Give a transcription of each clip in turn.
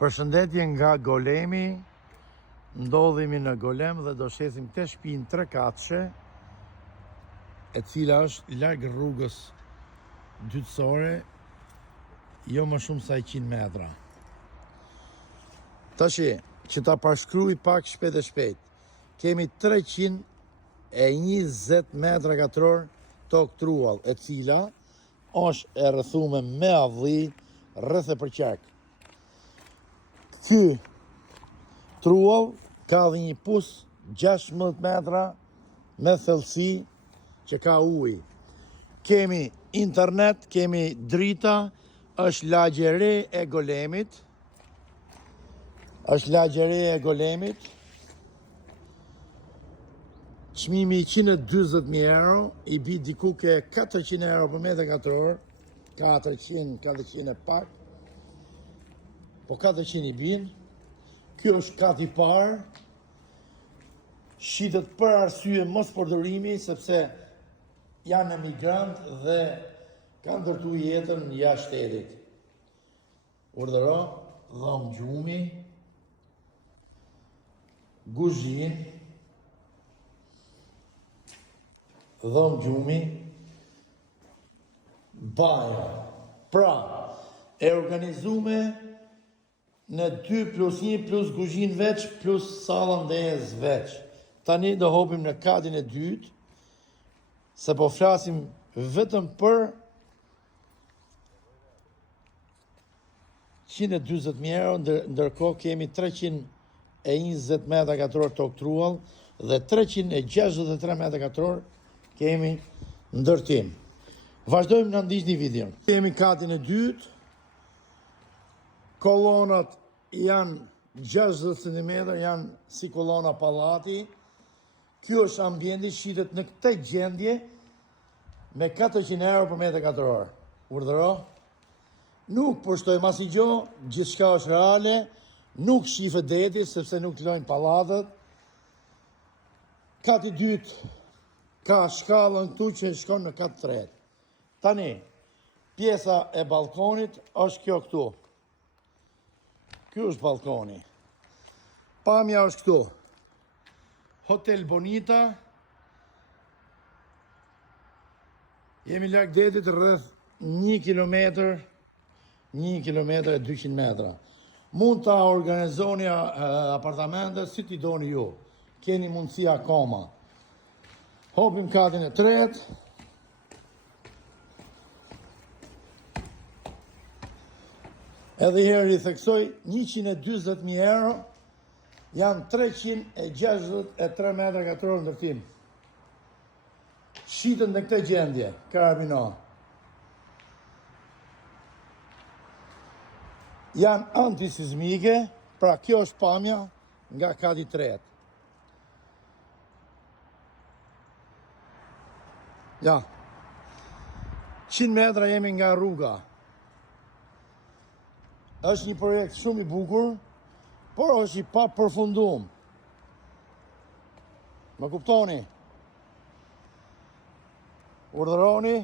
Përshëndetje nga Golemi, ndodhemi në Golem dhe do shesim këtë shtëpinë 3 katëshe, e cila është larg rrugës dytësore, jo më shumë se 100 metra. Tashi, që ta pashkruaj pak shpejt e shpejt, kemi 320 metra katror tokë truall, e cila është e rrëthuar me avlli rreth e përqark. Ky truall ka dhe një pus 16 metra me thellësi që ka ujë. Kemi internet, kemi drita, është lagje e re e Golemit. Çmimi 140.000 euro, i bi diku ke 400 euro për metër katror, 400 e pak, po 400 i bin. Kjo është kati parë, shitet për arsye mos përdorimi, sepse janë emigrant dhe kanë ndërtu jetën jashtë shtetit. Urdhëro, dhomë gjumi, guzhin, baja. Pra, e organizume në 2+1 plus guzhin veç plus sallën ndez veç. Tani do hopim në katin e dytë, se po flasim vetëm për 140.000 euro, ndërkohë kemi 320 metra katror tokë truall dhe 363 metra katror kemi ndërtim. Vazhdojmë në ndiqni videon. Kemi katin e dytë, kolonat janë 60 cm, janë si kolona pallati. Kjo është ambienti, shitet në këtë gjendje me 400 euro për metër katror. Urdhëro, nuk përshtojmë asgjë, gjithçka është reale, nuk shifet deti sepse nuk lojnë pallatët. Kati dytë ka shkallën këtu që shkon në kat tretë. Tani, pjesa e balkonit është kjo këtu. Ky është balkoni. Pamja është këtu. Hotel Bonita. Jemi larg detit rreth 1 kilometër e 200 metra. Mund ta organizoni apartamente si t'i doni ju. Keni mundësi akoma. Hopim katin e tretë. Edhe herë i theksoj, 140.000 euro, janë 363 metra katror ndërtim. Shiten në këtë gjendje, karabino. Janë antisizmike, pra kjo është pamja nga kati tretë. Ja, 100 metra jemi nga rruga. Është një projekt shumë i bukur, por është i pa përfundum. Më kuptoni? Urdhëroni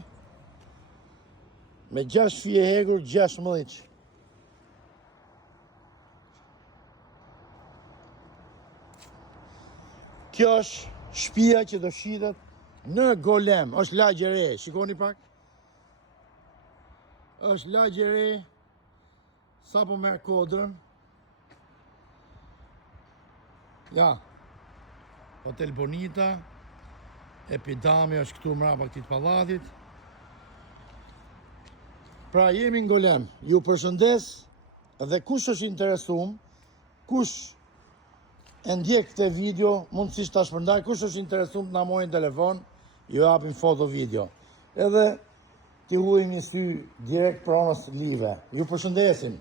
me 6 fije hekur, 6 mëliq. Kjo është shtëpia që do shitet në Golem, është lagje e re, shikoni pak. Është lagje e re. Sa po merë kodrën. Ja, Hotel Bonita, Epidami është këtu mrapa këtij pallatit. Pra jemi në Golem, ju përshëndes dhe kush është interesum, kush e ndjek këtë video, mundësisht ta shpërndaj, kush është interesum të na morrin telefon, ju japim foto video. Edhe t'i huajmë sy direkt pronës live. Ju përshëndesim.